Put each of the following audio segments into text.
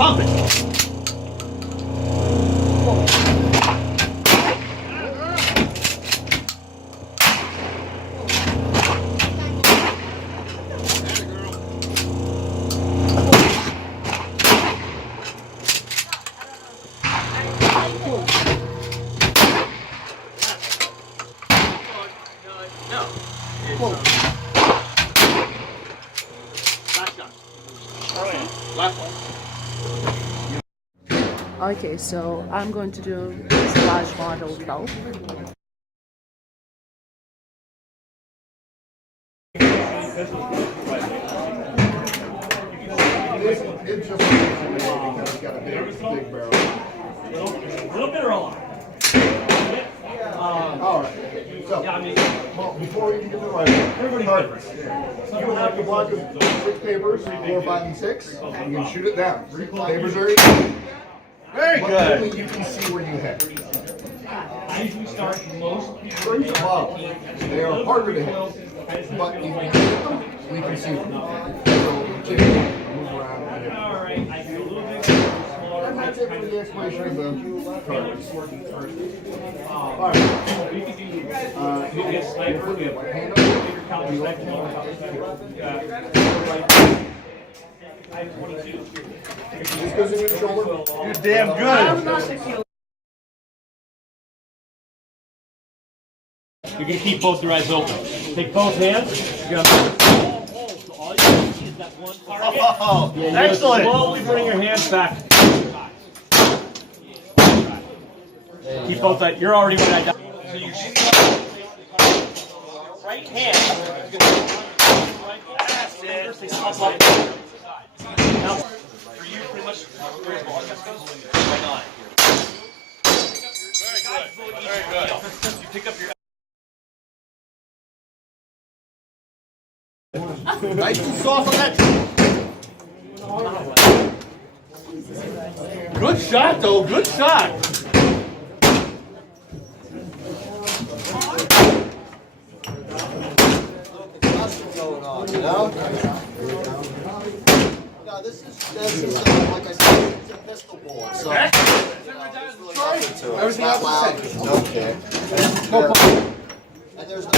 Pump it. Okay, so I'm going to do this large model 12. It's just because it's got a big barrel. A little bit or a lot? All right. So, well, before we even get to the rifle, cartridge. You have the block of 6 papers, 4, 5, and 6. You can shoot it down. Papers are easy. Very But good. only you can see where you hit. I usually start most. Straight above, they are harder to hit. But if we hit them, we can see them. So, you can move around and hit them. All right, I do a little bit smaller. And that's it for the explanation of the cartridge. All All right. You can do. You get sniper. put your hand Bigger up. caliber You sniper. I have 22. This goes in your shoulder. You're damn I'm good. not a killer. You're gonna keep both your eyes open. Take both hands. You're gonna so all you can see is that one target. Oh, Yeah, you're excellent. slowly bring your hands back. Keep both that. You're already when I got. So you right hand. That's it. Now, for you, pretty much where his ball goes, right on. Very good. Very good. You pick up your. Nice and soft on that. Good shot, though. Good shot. Going on, you know? No, this is like I said, it's a pistol bullet, so there's really nothing to it. It's not loud, there's no kick. And there's no,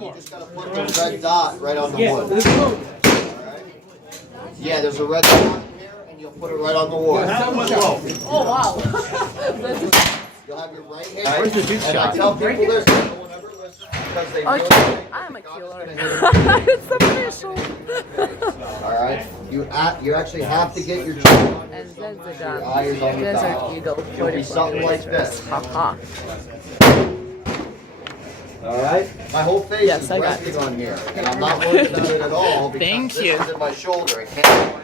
you just gotta put the red dot right on the wood. Alright? Yeah, there's a red dot here, and you'll put it right on the wood. Oh wow. You'll have your right hand. Where's the dude shot? And I tell people this, no one ever listens, because they really Okay, think I'm a the gun's killer. gonna hit It's official. Alright? You actually have to get your chin on And your that's the your eyes on gun. the Desert dot. Eagle It'll be something like 44 this. Haha. Alright? My whole face Yes, is I got resting on here, and I'm not worried about it at all because Thank this you. is in my shoulder. I can't do